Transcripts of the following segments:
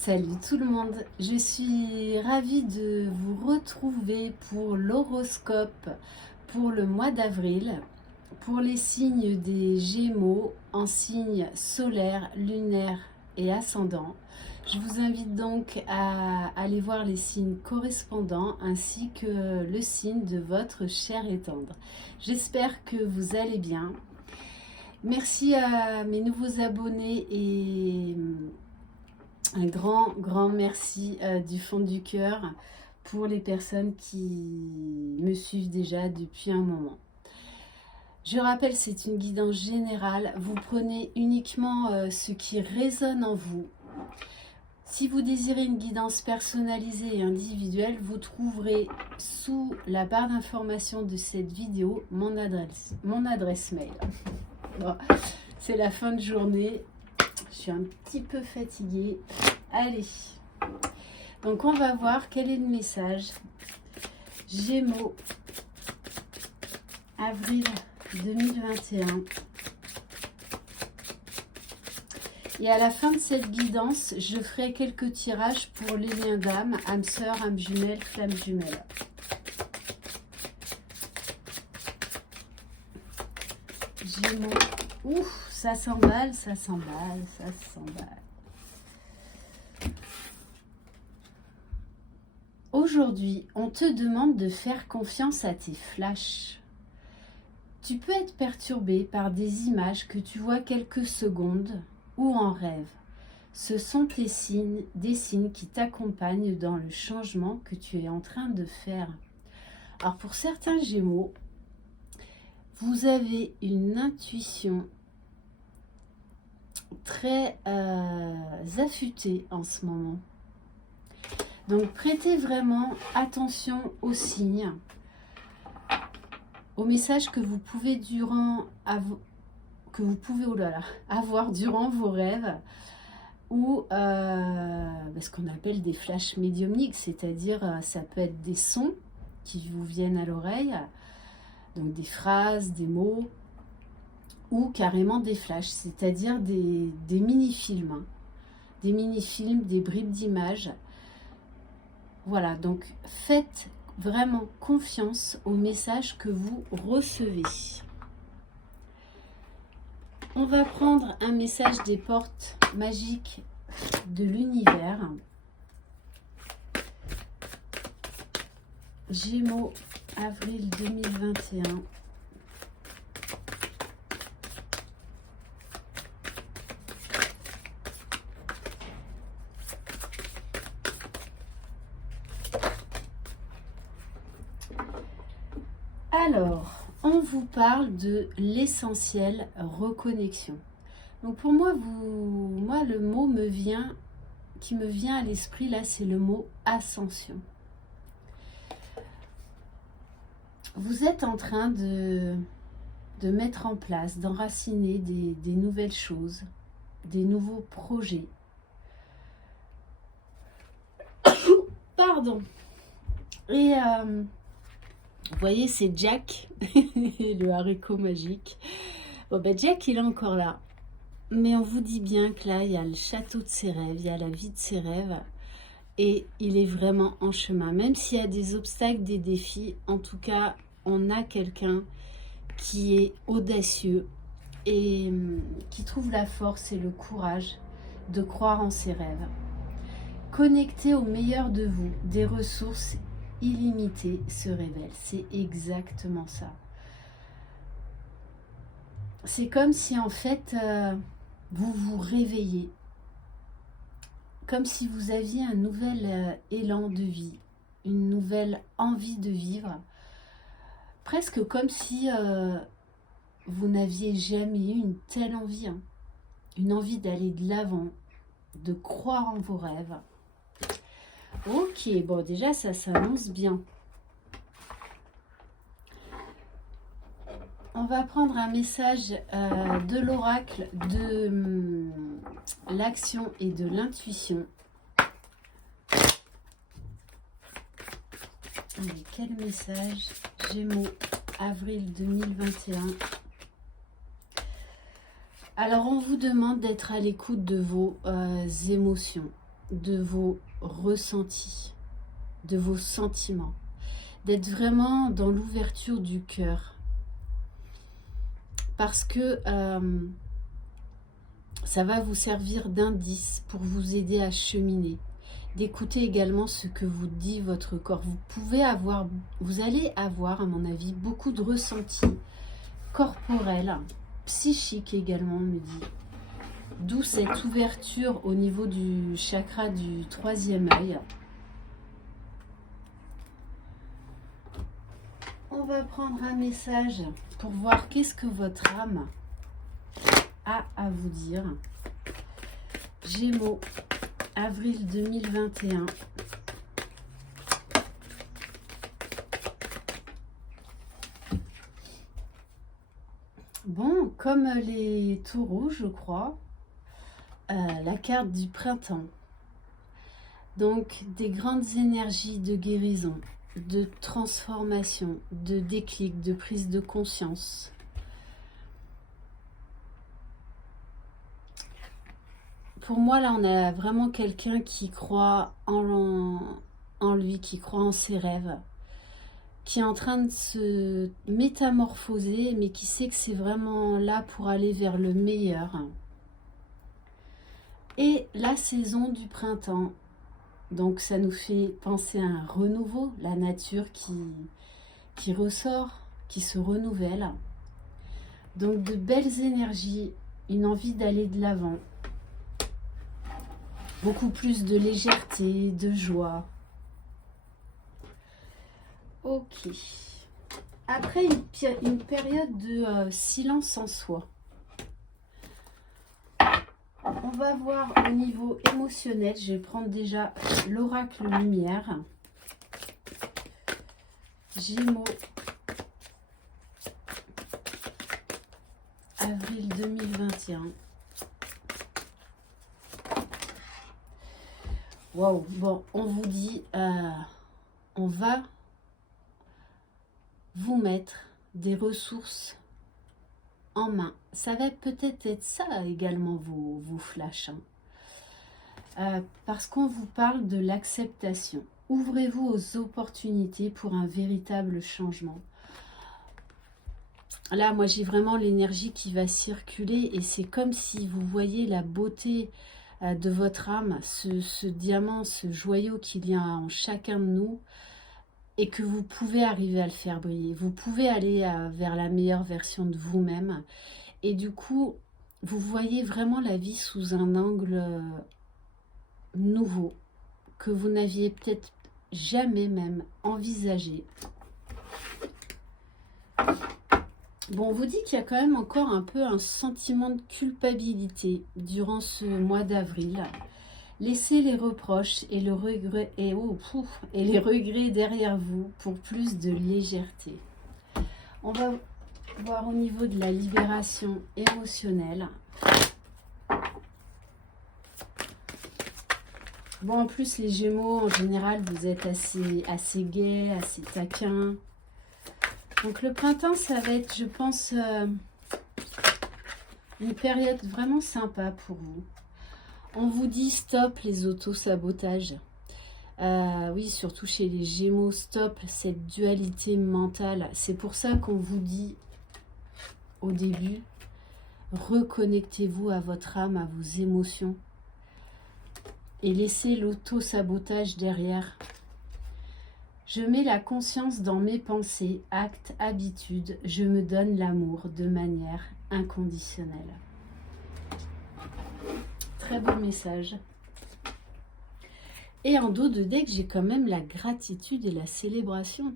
Salut tout le monde, je suis ravie de vous retrouver pour l'horoscope pour le mois d'avril, pour les signes des Gémeaux en signes solaire, lunaire et ascendant. Je vous invite donc à aller voir les signes correspondants ainsi que le signe de votre cher et tendre. J'espère que vous allez bien. Merci à mes nouveaux abonnés et un grand merci du fond du cœur pour les personnes qui me suivent déjà depuis un moment. Je rappelle, c'est une guidance générale. Vous prenez uniquement ce qui résonne en vous. Si vous désirez une guidance personnalisée et individuelle, vous trouverez sous la barre d'information de cette vidéo mon adresse mail. Bon, c'est la fin de journée. Je suis un petit peu fatiguée. Allez, donc on va voir quel est le message. Gémeaux, avril 2021. Et à la fin de cette guidance, je ferai quelques tirages pour les liens d'âme, âme sœur, âme jumelle, flamme jumelle. Gémeaux, ouf, ça s'emballe, ça s'emballe, ça s'emballe. Aujourd'hui, on te demande de faire confiance à tes flashs. Tu peux être perturbé par des images que tu vois quelques secondes ou en rêve. Ce sont des signes qui t'accompagnent dans le changement que tu es en train de faire. Alors pour certains Gémeaux, vous avez une intuition très affûtée en ce moment. Donc prêtez vraiment attention aux signes, aux messages que vous pouvez avoir durant vos rêves ou ce qu'on appelle des flashs médiumniques, c'est-à-dire ça peut être des sons qui vous viennent à l'oreille, donc des phrases, des mots, ou carrément des flashs, c'est-à-dire des mini-films, des mini-films, des bribes d'images. Voilà, donc faites vraiment confiance aux messages que vous recevez. On va prendre un message des portes magiques de l'univers. Gémeaux, avril 2021. Alors, on vous parle de l'essentiel reconnexion. Donc pour moi, le mot qui me vient à l'esprit là, c'est le mot ascension. Vous êtes en train de mettre en place, d'enraciner des nouvelles choses, des nouveaux projets. Pardon. Et vous voyez, c'est Jack, le haricot magique. Bon, ben Jack, il est encore là. Mais on vous dit bien que là, il y a le château de ses rêves, il y a la vie de ses rêves. Et il est vraiment en chemin. Même s'il y a des obstacles, des défis, en tout cas, on a quelqu'un qui est audacieux et qui trouve la force et le courage de croire en ses rêves. Connecté au meilleur de vous, des ressources illimitées se révèlent. C'est exactement ça. C'est comme si en fait vous vous réveillez, comme si vous aviez un nouvel élan de vie, une nouvelle envie de vivre, presque comme si vous n'aviez jamais eu une telle envie, hein. Une envie d'aller de l'avant, de croire en vos rêves. Ok, bon déjà ça s'annonce bien. On va prendre un message de l'oracle de l'action et de l'intuition. Allez, quel message? Gémeaux, avril 2021. Alors, on vous demande d'être à l'écoute de vos émotions. de vos ressentis, de vos sentiments, d'être vraiment dans l'ouverture du cœur. Parce que ça va vous servir d'indice pour vous aider à cheminer. D'écouter également ce que vous dit votre corps. Vous allez avoir, à mon avis, beaucoup de ressentis corporels, psychiques également, on me dit. D'où cette ouverture au niveau du chakra du troisième œil. On va prendre un message pour voir qu'est-ce que votre âme a à vous dire. Gémeaux, avril 2021. Bon, comme les taureaux, je crois, la carte du printemps. Donc, des grandes énergies de guérison, de transformation, de déclic, de prise de conscience. Pour moi, là, on a vraiment quelqu'un qui croit en lui, qui croit en ses rêves, qui est en train de se métamorphoser, mais qui sait que c'est vraiment là pour aller vers le meilleur. Et la saison du printemps, donc ça nous fait penser à un renouveau, la nature qui ressort, qui se renouvelle. Donc de belles énergies, une envie d'aller de l'avant. Beaucoup plus de légèreté, de joie. Ok. Après une période de silence en soi, on va voir au niveau émotionnel. Je vais prendre déjà l'oracle lumière. Gémeaux, avril 2021. Waouh, bon, on vous dit, on va vous mettre des ressources en main. Ça va peut-être être ça également vos flashs. Parce qu'on vous parle de l'acceptation. Ouvrez-vous aux opportunités pour un véritable changement. Là, moi, j'ai vraiment l'énergie qui va circuler et c'est comme si vous voyez la beauté de votre âme, ce diamant, ce joyau qu'il y a en chacun de nous et que vous pouvez arriver à le faire briller. Vous pouvez aller vers la meilleure version de vous-même et du coup, vous voyez vraiment la vie sous un angle nouveau que vous n'aviez peut-être jamais même envisagé. Bon, on vous dit qu'il y a quand même encore un peu un sentiment de culpabilité durant ce mois d'avril. Laissez les reproches et, les regrets derrière vous pour plus de légèreté. On va voir au niveau de la libération émotionnelle. Bon, en plus, les Gémeaux, en général, vous êtes assez gai, assez taquin. Donc, le printemps, ça va être, je pense, une période vraiment sympa pour vous. On vous dit stop les auto-sabotages. Oui, surtout chez les Gémeaux, stop cette dualité mentale. C'est pour ça qu'on vous dit au début, reconnectez-vous à votre âme, à vos émotions. Et laissez l'auto-sabotage derrière. Je mets la conscience dans mes pensées, actes, habitudes. Je me donne l'amour de manière inconditionnelle. Très beau message. Et en dos de deck, j'ai quand même la gratitude et la célébration.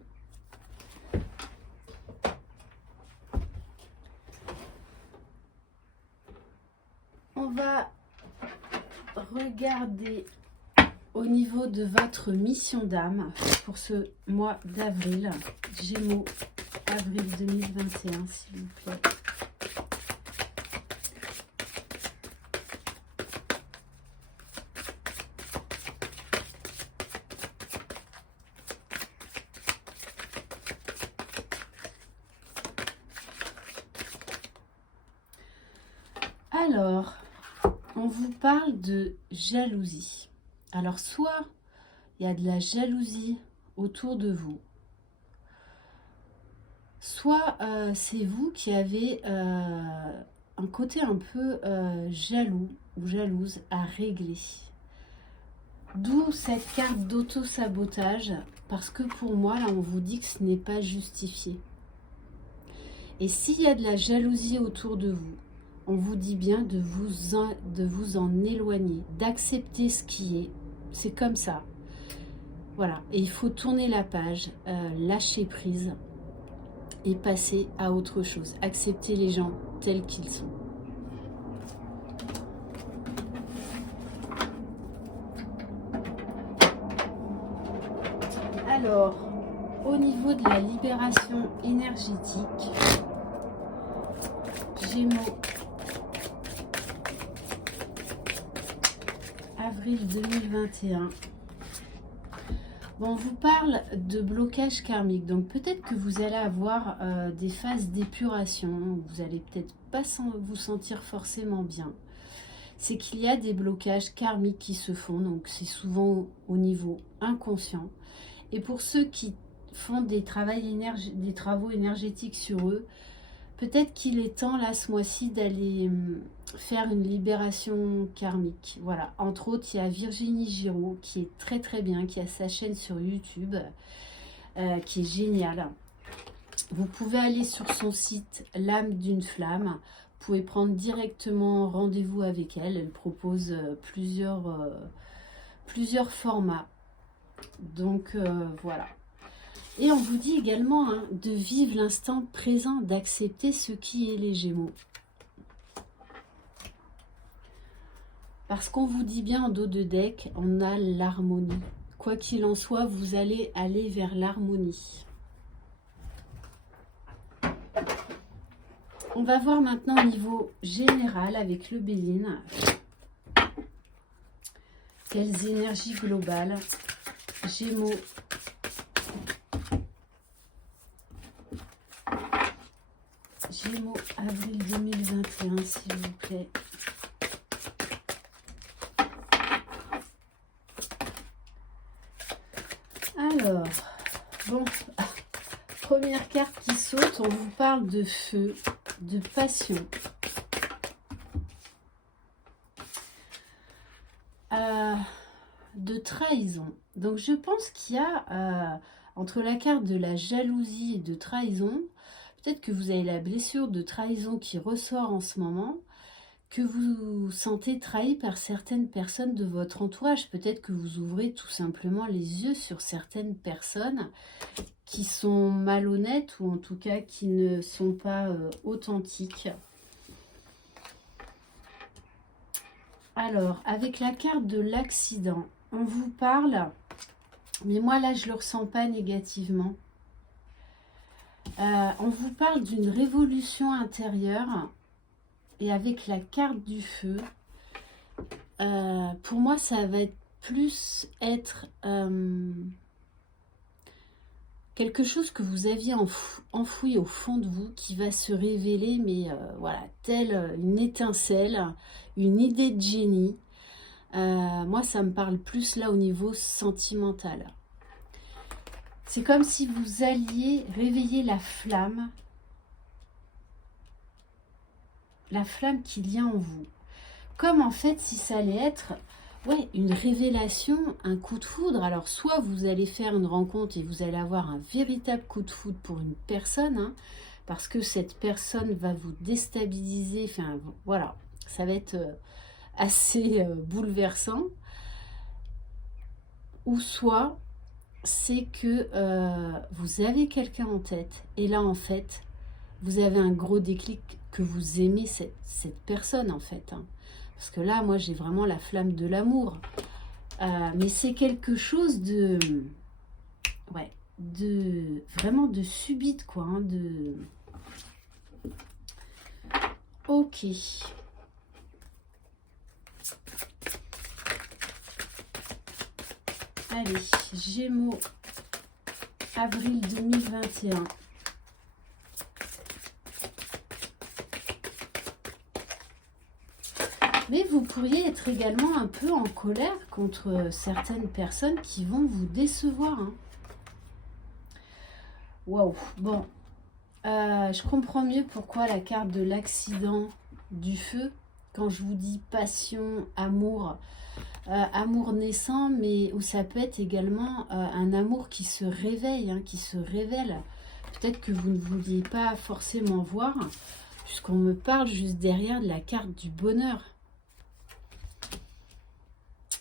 On va regarder au niveau de votre mission d'âme pour ce mois d'avril. Gémeaux, avril 2021, s'il vous plaît. Alors, on vous parle de jalousie. Alors, soit il y a de la jalousie autour de vous, soit c'est vous qui avez un côté un peu jaloux ou jalouse à régler. D'où cette carte d'auto-sabotage, parce que pour moi, là, on vous dit que ce n'est pas justifié. Et s'il y a de la jalousie autour de vous, on vous dit bien de vous en éloigner, d'accepter ce qui est. C'est comme ça. Voilà. Et il faut tourner la page, lâcher prise et passer à autre chose. Accepter les gens tels qu'ils sont. Alors, au niveau de la libération énergétique, Gémeaux, avril 2021. Bon, on vous parle de blocage karmique. Donc peut-être que vous allez avoir des phases d'épuration. Vous allez peut-être pas vous sentir forcément bien. C'est qu'il y a des blocages karmiques qui se font. Donc c'est souvent au niveau inconscient. Et pour ceux qui font des travaux énergétiques sur eux, peut-être qu'il est temps, là, ce mois-ci, d'aller faire une libération karmique. Voilà. Entre autres, il y a Virginie Giraud, qui est très très bien, qui a sa chaîne sur YouTube, qui est géniale. Vous pouvez aller sur son site L'âme d'une flamme. Vous pouvez prendre directement rendez-vous avec elle. Elle propose plusieurs formats. Donc, voilà. Et on vous dit également de vivre l'instant présent, d'accepter ce qui est les Gémeaux. Parce qu'on vous dit bien en dos de deck, on a l'harmonie. Quoi qu'il en soit, vous allez aller vers l'harmonie. On va voir maintenant au niveau général avec le Béline. Quelles énergies globales. Gémeaux. Gémeaux, avril 2021, s'il vous plaît. Alors, bon, première carte qui saute, on vous parle de feu, de passion. De trahison. Donc je pense qu'il y a entre la carte de la jalousie et de trahison, peut-être que vous avez la blessure de trahison qui ressort en ce moment, que vous vous sentez trahi par certaines personnes de votre entourage. Peut-être que vous ouvrez tout simplement les yeux sur certaines personnes qui sont malhonnêtes ou en tout cas qui ne sont pas authentiques. Alors, avec la carte de l'accident, on vous parle, mais moi là je ne le ressens pas négativement. On vous parle d'une révolution intérieure et avec la carte du feu, pour moi ça va être quelque chose que vous aviez enfoui au fond de vous qui va se révéler, mais voilà, telle une étincelle, une idée de génie. Moi, ça me parle plus là au niveau sentimental. C'est comme si vous alliez réveiller la flamme qu'il y a en vous. Comme en fait, si ça allait être une révélation, un coup de foudre. Alors, soit vous allez faire une rencontre et vous allez avoir un véritable coup de foudre pour une personne, parce que cette personne va vous déstabiliser. Enfin, voilà, ça va être assez bouleversant. Ou soit c'est que vous avez quelqu'un en tête et là en fait vous avez un gros déclic que vous aimez cette personne en fait, parce que là moi j'ai vraiment la flamme de l'amour, mais c'est quelque chose de vraiment de subite quoi, ok. Allez, Gémeaux, avril 2021. Mais vous pourriez être également un peu en colère contre certaines personnes qui vont vous décevoir. Hein. Waouh, bon, je comprends mieux pourquoi la carte de l'accident du feu, quand je vous dis passion, amour, amour naissant, mais où ça peut être également un amour qui se réveille, hein, qui se révèle. Peut-être que vous ne vouliez pas forcément voir, puisqu'on me parle juste derrière de la carte du bonheur.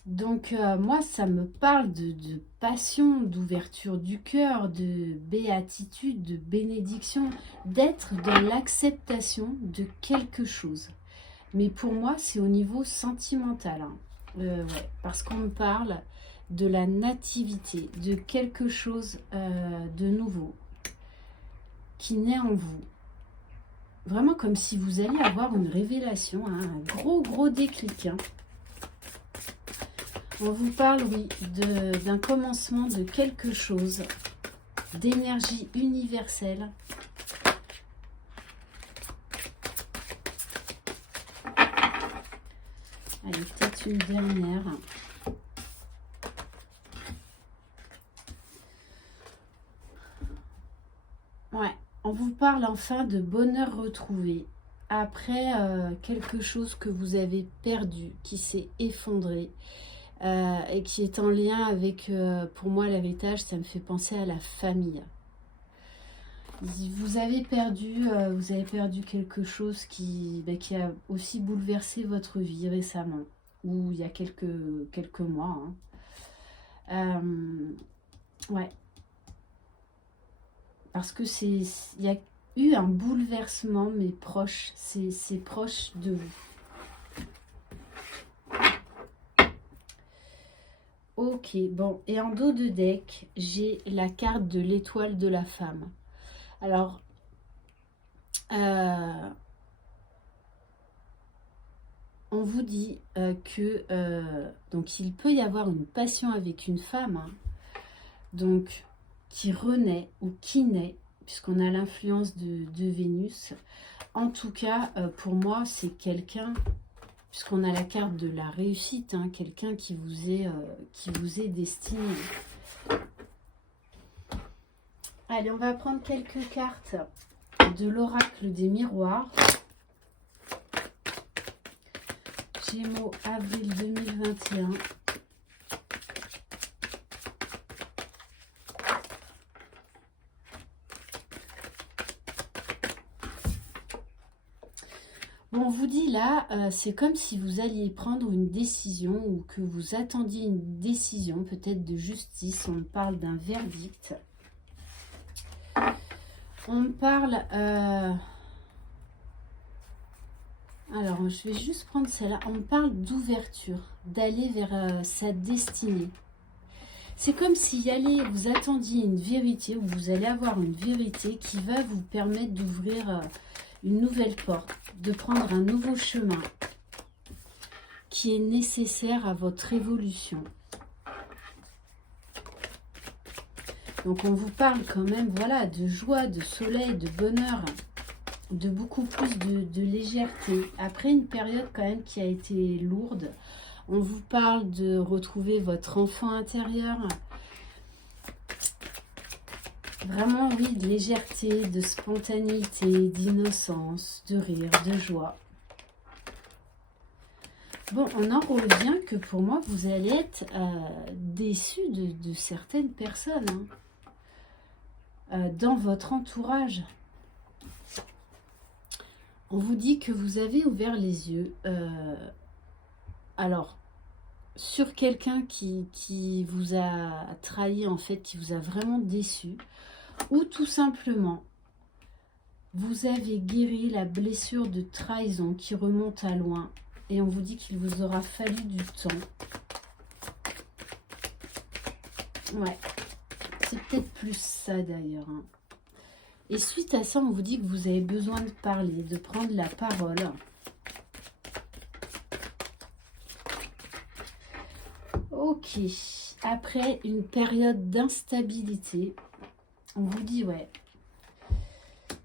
Donc moi, ça me parle de passion, d'ouverture du cœur, de béatitude, de bénédiction, d'être dans l'acceptation de quelque chose. Mais pour moi, c'est au niveau sentimental. Hein. Ouais, parce qu'on me parle de la nativité, de quelque chose de nouveau qui naît en vous. Vraiment comme si vous alliez avoir une révélation, hein, un gros déclic. Hein. On vous parle, oui, d'un commencement de quelque chose, d'énergie universelle. Allez, peut-être une dernière. Ouais, on vous parle enfin de bonheur retrouvé. Après quelque chose que vous avez perdu, qui s'est effondré. Et qui est en lien avec, pour moi, l'héritage, ça me fait penser à la famille. Vous avez perdu quelque chose qui a aussi bouleversé votre vie récemment, ou il y a quelques mois. Hein. Ouais. Parce que il y a eu un bouleversement, mais proche, c'est proche de vous. Ok, bon, et en dos de deck, j'ai la carte de l'étoile de la femme. Alors, on vous dit que donc il peut y avoir une passion avec une femme, hein, donc qui renaît ou qui naît, puisqu'on a l'influence de Vénus. En tout cas, pour moi, c'est quelqu'un, puisqu'on a la carte de la réussite, hein, quelqu'un qui vous est destiné. Allez, on va prendre quelques cartes de l'oracle des miroirs. Gémeaux, avril 2021. Bon, on vous dit là, c'est comme si vous alliez prendre une décision ou que vous attendiez une décision, peut-être de justice. On parle d'un verdict. On parle... Alors, je vais juste prendre celle-là. On parle d'ouverture, d'aller vers sa destinée. C'est comme si vous attendiez une vérité, ou vous allez avoir une vérité qui va vous permettre d'ouvrir une nouvelle porte, de prendre un nouveau chemin qui est nécessaire à votre évolution. Donc, on vous parle quand même, voilà, de joie, de soleil, de bonheur, de beaucoup plus de légèreté. Après une période quand même qui a été lourde, on vous parle de retrouver votre enfant intérieur. Vraiment, oui, de légèreté, de spontanéité, d'innocence, de rire, de joie. Bon, on en revient que pour moi, vous allez être déçu de certaines personnes hein, dans votre entourage. On vous dit que vous avez ouvert les yeux. Alors, sur quelqu'un qui vous a trahi, en fait, qui vous a vraiment déçu. Ou tout simplement, vous avez guéri la blessure de trahison qui remonte à loin. Et on vous dit qu'il vous aura fallu du temps. Ouais, c'est peut-être plus ça d'ailleurs. Hein. Et suite à ça, on vous dit que vous avez besoin de parler, de prendre la parole. Ok, après une période d'instabilité, on vous dit, ouais,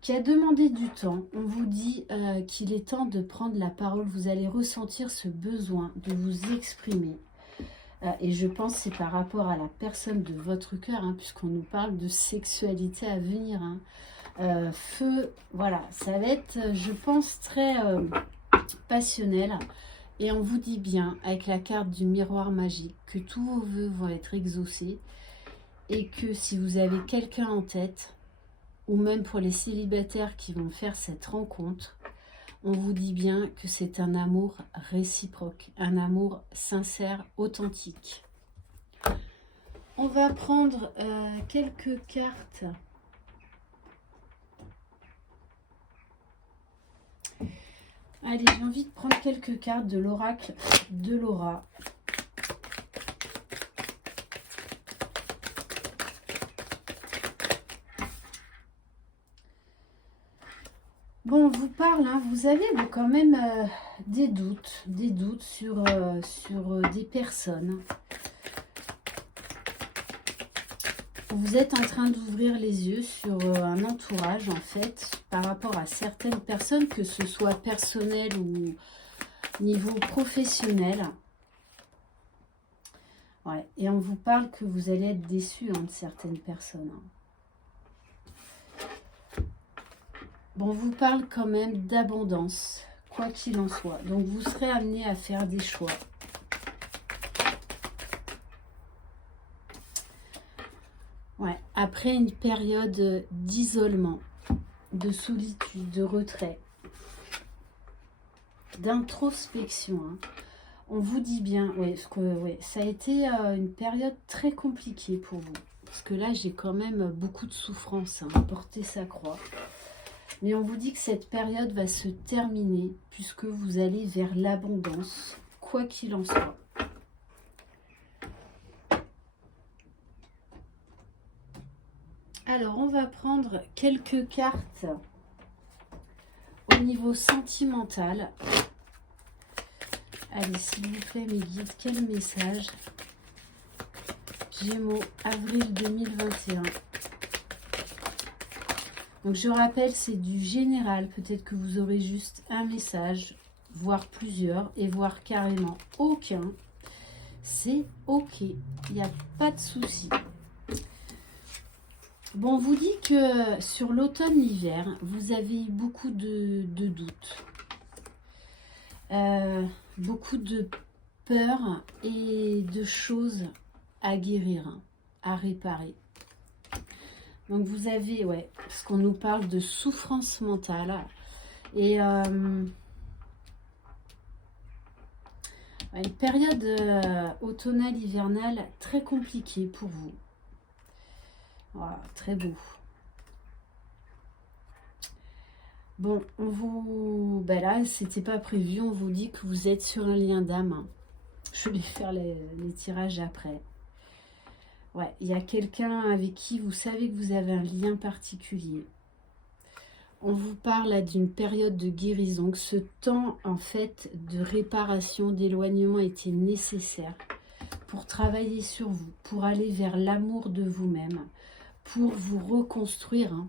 qui a demandé du temps. On vous dit qu'il est temps de prendre la parole. Vous allez ressentir ce besoin de vous exprimer. Et je pense que c'est par rapport à la personne de votre cœur, hein, puisqu'on nous parle de sexualité à venir. Hein. Feu, voilà, ça va être, je pense, très passionnel. Et on vous dit bien, avec la carte du miroir magique, que tous vos vœux vont être exaucés. Et que si vous avez quelqu'un en tête, ou même pour les célibataires qui vont faire cette rencontre, on vous dit bien que c'est un amour réciproque, un amour sincère, authentique. On va prendre quelques cartes. Allez, j'ai envie de prendre quelques cartes de l'oracle de Laura. Bon, on vous parle, hein, vous avez quand même des doutes sur des personnes. Vous êtes en train d'ouvrir les yeux sur un entourage, en fait, par rapport à certaines personnes, que ce soit personnel ou niveau professionnel. Ouais, et on vous parle que vous allez être déçus de certaines personnes. Hein. Bon, on vous parle quand même d'abondance, quoi qu'il en soit. Donc, vous serez amené à faire des choix. Ouais, après une période d'isolement, de solitude, de retrait, d'introspection, hein, on vous dit bien, ça a été une période très compliquée pour vous. Parce que là, j'ai quand même beaucoup de souffrance, hein, porter sa croix. Mais on vous dit que cette période va se terminer puisque vous allez vers l'abondance, quoi qu'il en soit. Alors, on va prendre quelques cartes au niveau sentimental. Allez, s'il vous plaît, mes guides, quel message? Gémeaux, avril 2021. Donc, je rappelle, c'est du général. Peut-être que vous aurez juste un message, voire plusieurs, et voire carrément aucun. C'est OK. Il n'y a pas de souci. Bon, on vous dit que sur l'automne-hiver, vous avez beaucoup de doutes. Beaucoup de peur et de choses à guérir, à réparer. Donc vous avez, parce qu'on nous parle de souffrance mentale et une période automnale hivernale très compliquée pour vous. Voilà, très beau. Bon, on vous, là, c'était pas prévu. On vous dit que vous êtes sur un lien d'âme. Je vais faire les tirages après. Ouais, il y a quelqu'un avec qui vous savez que vous avez un lien particulier. On vous parle d'une période de guérison, que ce temps en fait de réparation, d'éloignement était nécessaire pour travailler sur vous, pour aller vers l'amour de vous-même, pour vous reconstruire. Hein.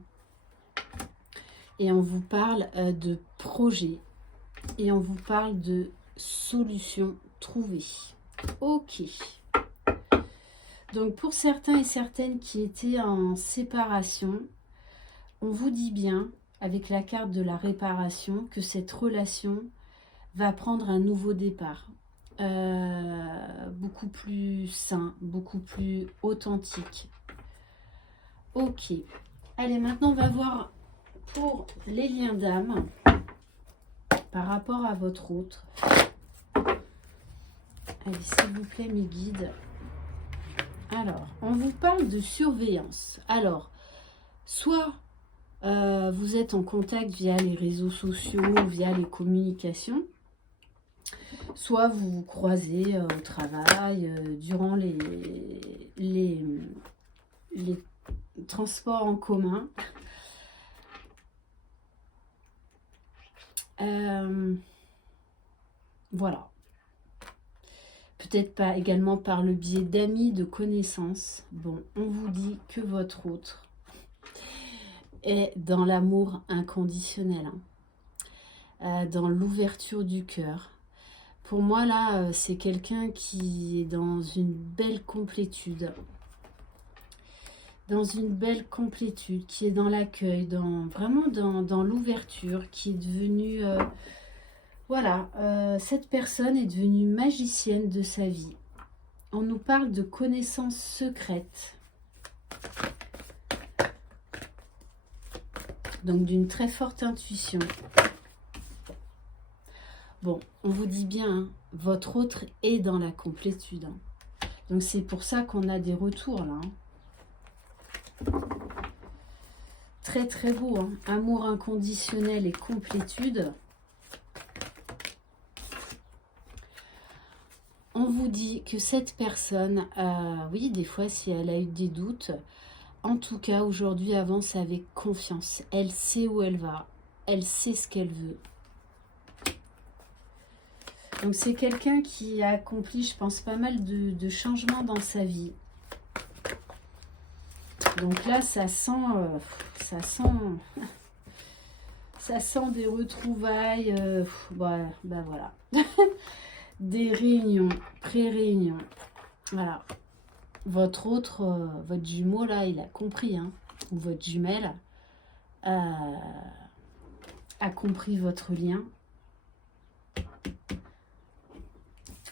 Et on vous parle de projets et on vous parle de solutions trouvées. Ok. Donc pour certains et certaines qui étaient en séparation, on vous dit bien, avec la carte de la réparation, que cette relation va prendre un nouveau départ. Beaucoup plus sain, beaucoup plus authentique. Ok. Allez, maintenant on va voir pour les liens d'âme par rapport à votre autre. Allez, s'il vous plaît, mes guides. Alors, on vous parle de surveillance. Alors, soit vous êtes en contact via les réseaux sociaux, via les communications, soit vous vous croisez au travail, durant les transports en commun. Voilà. Peut-être pas également par le biais d'amis, de connaissances. Bon, on vous dit que votre autre est dans l'amour inconditionnel, hein, dans l'ouverture du cœur. Pour moi, là, c'est quelqu'un qui est dans une belle complétude. Dans une belle complétude, qui est dans l'accueil, vraiment dans l'ouverture, qui est devenue... voilà, cette personne est devenue magicienne de sa vie. On nous parle de connaissances secrètes. Donc d'une très forte intuition. Bon, on vous dit bien, hein, votre autre est dans la complétude. Hein. Donc c'est pour ça qu'on a des retours là. Hein. Très très beau, hein. Amour inconditionnel et complétude. On vous dit que cette personne, oui, des fois si elle a eu des doutes, en tout cas aujourd'hui avance avec confiance. Elle sait où elle va, elle sait ce qu'elle veut. Donc c'est quelqu'un qui a accompli, je pense, pas mal de changements dans sa vie. Donc là, ça sent des retrouvailles. Bah voilà, des réunions, pré-réunions. Voilà. Votre jumeau là, il a compris, hein, ou votre jumelle a compris votre lien.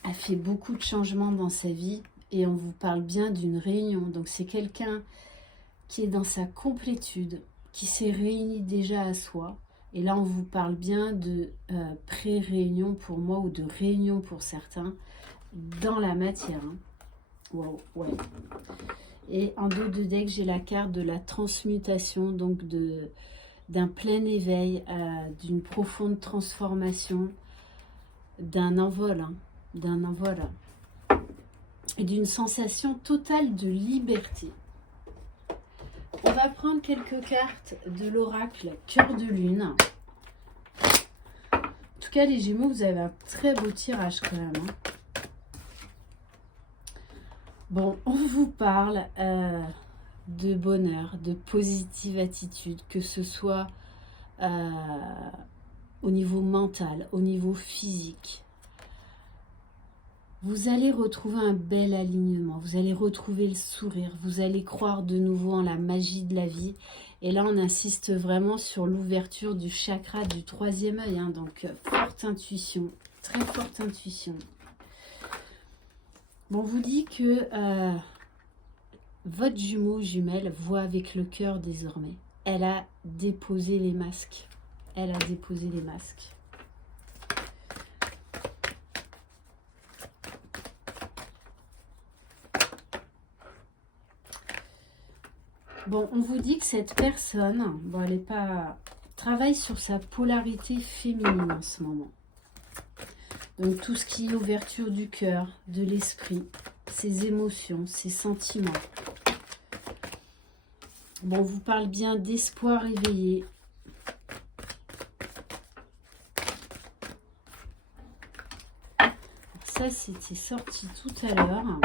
A fait beaucoup de changements dans sa vie et on vous parle bien d'une réunion. Donc c'est quelqu'un qui est dans sa complétude, qui s'est réuni déjà à soi. Et là on vous parle bien de pré-réunion pour moi ou de réunion pour certains dans la matière. Hein. Wow, ouais. Et en dos de deck, j'ai la carte de la transmutation, donc d'un plein éveil, d'une profonde transformation, d'un envol. Hein. D'un envol et d'une sensation totale de liberté. On va prendre quelques cartes de l'oracle Cœur de Lune. En tout cas, les Gémeaux, vous avez un très beau tirage quand même. Hein. Bon, on vous parle de bonheur, de positive attitude, que ce soit au niveau mental, au niveau physique. Vous allez retrouver un bel alignement, vous allez retrouver le sourire, vous allez croire de nouveau en la magie de la vie. Et là, on insiste vraiment sur l'ouverture du chakra du troisième œil. Hein, donc, forte intuition, très forte intuition. Bon, on vous dit que votre jumeau, jumelle, voit avec le cœur désormais. Elle a déposé les masques. Elle a déposé les masques. Bon, on vous dit que cette personne, bon, elle n'est pas, travaille sur sa polarité féminine en ce moment. Donc tout ce qui est ouverture du cœur, de l'esprit, ses émotions, ses sentiments. Bon, on vous parle bien d'espoir éveillé. Ça, c'était sorti tout à l'heure.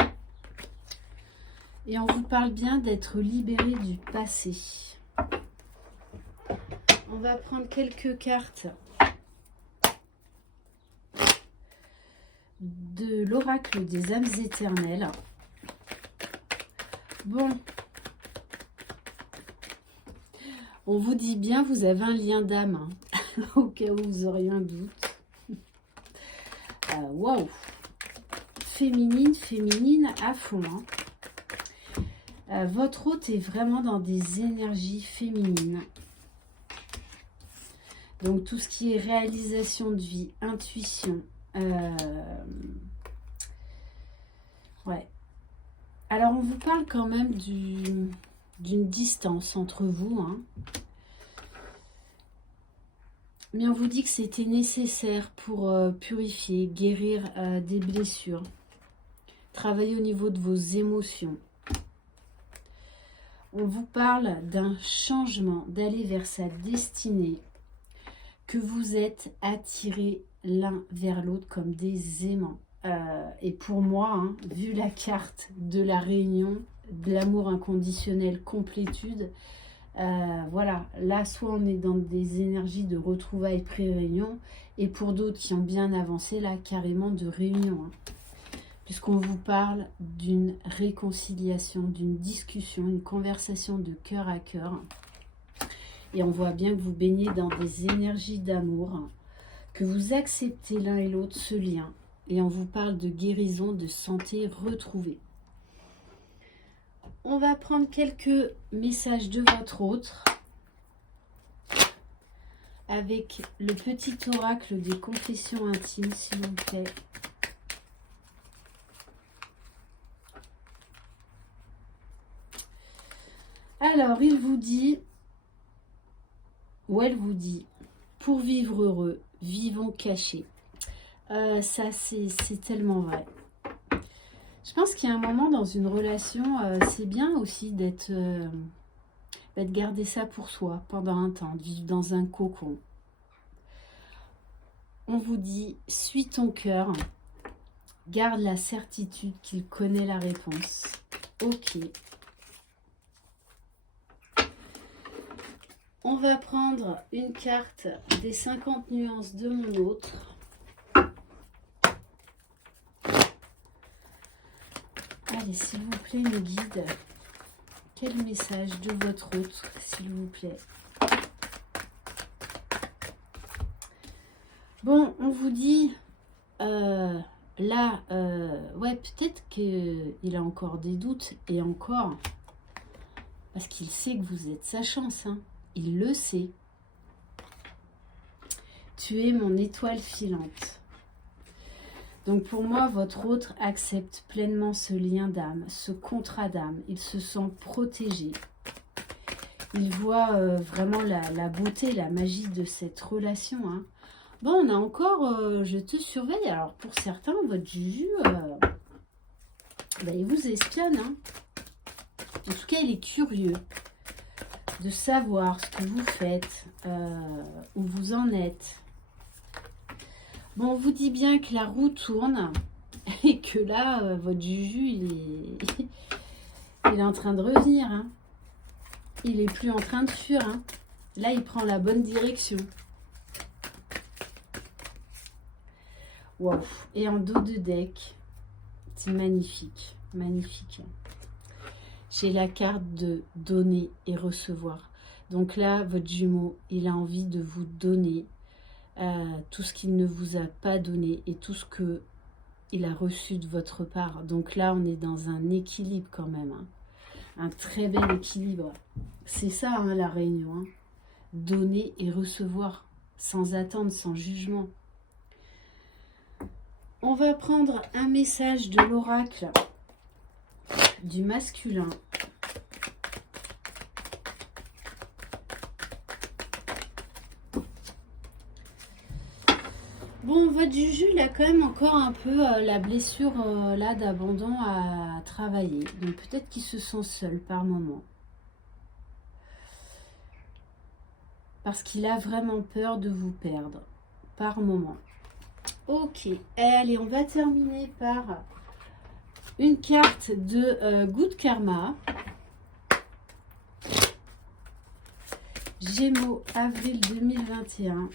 Et on vous parle bien d'être libéré du passé. On va prendre quelques cartes de l'oracle des âmes éternelles. Bon. On vous dit bien, vous avez un lien d'âme. Hein, au cas où vous auriez un doute. Waouh. Féminine à fond. Hein. Votre hôte est vraiment dans des énergies féminines. Donc tout ce qui est réalisation de vie, intuition. Ouais. Alors on vous parle quand même d'une distance entre vous. Hein. Mais on vous dit que c'était nécessaire pour purifier, guérir des blessures. Travailler au niveau de vos émotions. On vous parle d'un changement, d'aller vers sa destinée, que vous êtes attirés l'un vers l'autre comme des aimants. Et pour moi, hein, vu la carte de la réunion, de l'amour inconditionnel, complétude, Voilà, là, soit on est dans des énergies de retrouvailles pré-réunion, et pour d'autres qui ont bien avancé, là, carrément de réunion, hein, puisqu'on vous parle d'une réconciliation, d'une discussion, une conversation de cœur à cœur. Et on voit bien que vous baignez dans des énergies d'amour, que vous acceptez l'un et l'autre ce lien. Et on vous parle de guérison, de santé retrouvée. On va prendre quelques messages de votre autre avec le petit oracle des confessions intimes, s'il vous plaît. Alors, il vous dit, ou elle vous dit, pour vivre heureux, vivons cachés. Ça, c'est tellement vrai. Je pense qu'il y a un moment dans une relation, c'est bien aussi d'être garder ça pour soi pendant un temps, de vivre dans un cocon. On vous dit, suis ton cœur, garde la certitude qu'il connaît la réponse. Ok. On va prendre une carte des 50 nuances de mon autre. Allez, s'il vous plaît, mes guides, quel message de votre autre, s'il vous plaît? Bon, on vous dit, là, ouais, peut-être qu'il a encore des doutes, et encore, parce qu'il sait que vous êtes sa chance, hein. Il le sait. Tu es mon étoile filante. Donc pour moi, votre autre accepte pleinement ce lien d'âme, ce contrat d'âme. Il se sent protégé. Il voit vraiment la beauté, la magie de cette relation, hein. Bon, on a encore je te surveille. Alors pour certains, votre Juju, il vous espionne, hein. En tout cas, il est curieux de savoir ce que vous faites, où vous en êtes. Bon, on vous dit bien que la roue tourne et que là, votre Juju, il est en train de revenir, hein. Il est plus en train de fuir, hein. Là, il prend la bonne direction. Wow. Et en dos de deck, c'est magnifique, magnifique. J'ai la carte de donner et recevoir. Donc là, votre jumeau, il a envie de vous donner tout ce qu'il ne vous a pas donné et tout ce qu'il a reçu de votre part. Donc là, on est dans un équilibre quand même, hein. Un très bel équilibre. C'est ça, hein, la réunion, hein. Donner et recevoir, sans attendre, sans jugement. On va prendre un message de l'oracle du masculin. Bon, votre Juju, il a quand même encore un peu la blessure là d'abandon à travailler. Donc peut-être qu'il se sent seul par moment. Parce qu'il a vraiment peur de vous perdre par moment. Ok, allez, on va terminer par une carte de Good Karma. Gémeaux, avril 2021.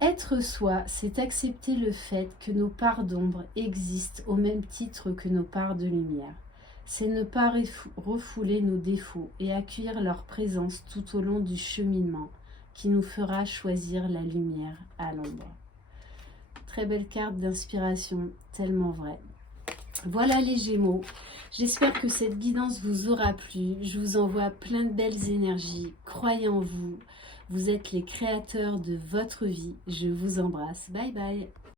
Être soi, c'est accepter le fait que nos parts d'ombre existent au même titre que nos parts de lumière. C'est ne pas refouler nos défauts et accueillir leur présence tout au long du cheminement qui nous fera choisir la lumière à l'ombre. Très belle carte d'inspiration, tellement vraie. Voilà les Gémeaux. J'espère que cette guidance vous aura plu. Je vous envoie plein de belles énergies. Croyez en vous. Vous êtes les créateurs de votre vie. Je vous embrasse. Bye bye.